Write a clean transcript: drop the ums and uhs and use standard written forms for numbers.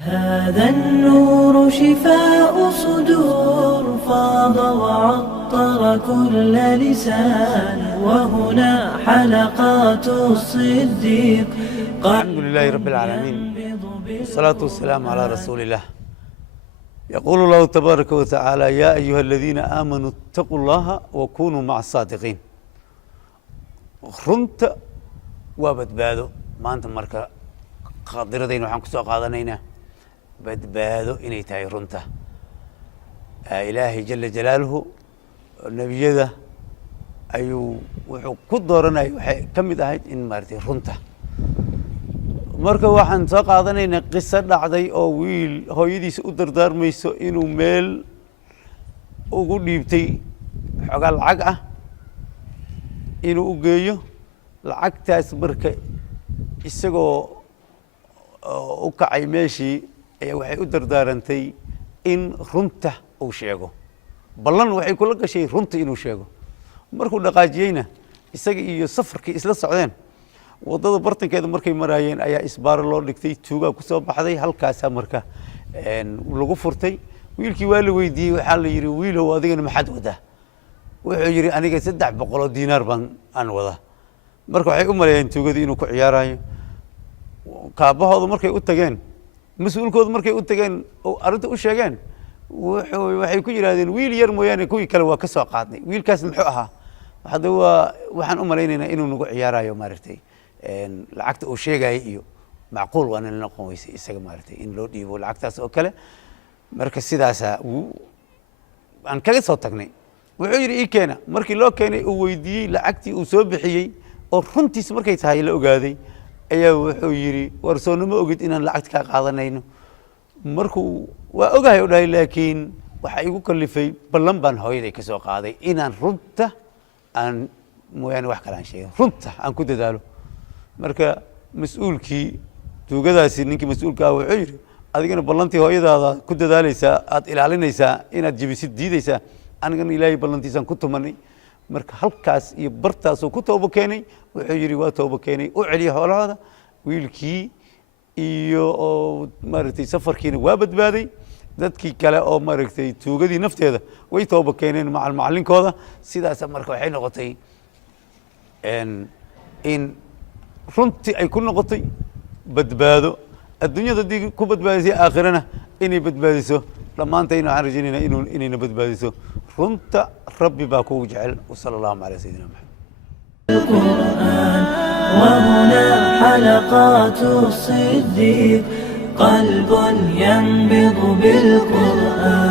هذا النور شفاء صدور فاض وعطر كل لسان وهنا حلقات الصديق. الحمد لله رب العالمين والصلاة والسلام على رسول الله. يقول الله تبارك وتعالى: يا أيها الذين آمنوا اتقوا الله وكونوا مع الصادقين. runta waa badbaado. maanta marka qadiradayna waxaan ku soo qaadanaynaa badbaado inay tahay runta. ilaahay jalla jalaaluhu nabiyada ayuu wuxuu ku dooranay waxay ka mid ahayd in maartay runta. marka waxaan soo qaadanaynaa qiso dhacday oo wiil hooyadiisa u dardaarmayso inuu meel ugu dhiibtay xogaa lacag ah inuu u geeyo lacagtaas. marka isagoo u kacay meeshii ayaa waxay u dardaarantay in runta uu sheego. ballan waxay kula gashay runta inuu sheego. markuu dhaqaajiyeyna isaga iyo safarkii isla socdeen waddada bartankeeda markay maraayeen ayaa isbaaro loo dhigtay. tuugaa ku soo baxday. halkaasaa marka lagu furtay. wiilkii waa la weydiiyey. waxaa la yidhi, wiilow adigana maxaad wadaa? wuxuu yidhi, aniga 300 diinaar baan aan wadaa. marka waxay u maleeyeen tuugadii inuu ku ciyaarayo. kaabahooda markay u tageen, mas-uulkooda markay u tageen oo arrinta u sheegeen, waxay ku yidhaahdeen, wiil yar mooyaane kuwii kale waa ka soo qaadnay. wiilkaas muxuu ahaa? hadda waxaan u malaynaynaa inuu nagu ciyaarayo maaragtay lacagta uu sheegaya iyo macquul waa nala noqon weysay isaga maaragtay in loo dhiibo lacagtaas oo kale. marka sidaasaa aan kaga soo tagnay. wuxuu yidhi, ii keena. markii loo keenay uu weydiiyey lacagtii uu soo bixiyey oo runtiis markay tahay la ogaaday, ayaa wuxuu yidhi, war soonama ogid inaan lacagta kaa qaadanayno? markuu waa ogahay u dhahay, laakiin waxaa igu kallifay ballan baan hooyaday ka soo qaaday inaan runta aan mooyaane wax kale aan sheegin, runta aan ku dadaalo. marka mas-uulkii tuugadaasi ninkii mas-uulka ah wuxuu yidhi, adigana ballantii hooyadaada ku dadaalaysaa, aad ilaalinaysaa, inaad jebisid diidaysaa, anigana ilaahay ballantiisaan ku tumanay. marka halkaas iyo bartaasuu ku toobo keenay. wuxuu yidhi, waa toobo keenay, u celiya xoolahooda. wiilkii iyo oo maaragtay safarkiina waa badbaaday. dadkii kale oo maaragtay tuugadii nafteeda way toobo keeneen macal macallinkooda. sidaasa marka waxay noqotay in runtii ay ku noqotay badbaado. adduunyada haddii ku badbaadisay aakhirana inay badbaadiso. dhammaantayna waxaan rajaynaynaa inayna badbaadiso. runta rabbi baa kugu jecel. wasala allahu calaa sayidina maxamed. القرآن وهنا حلقات الصديق. قلب ينبض بالقرآن.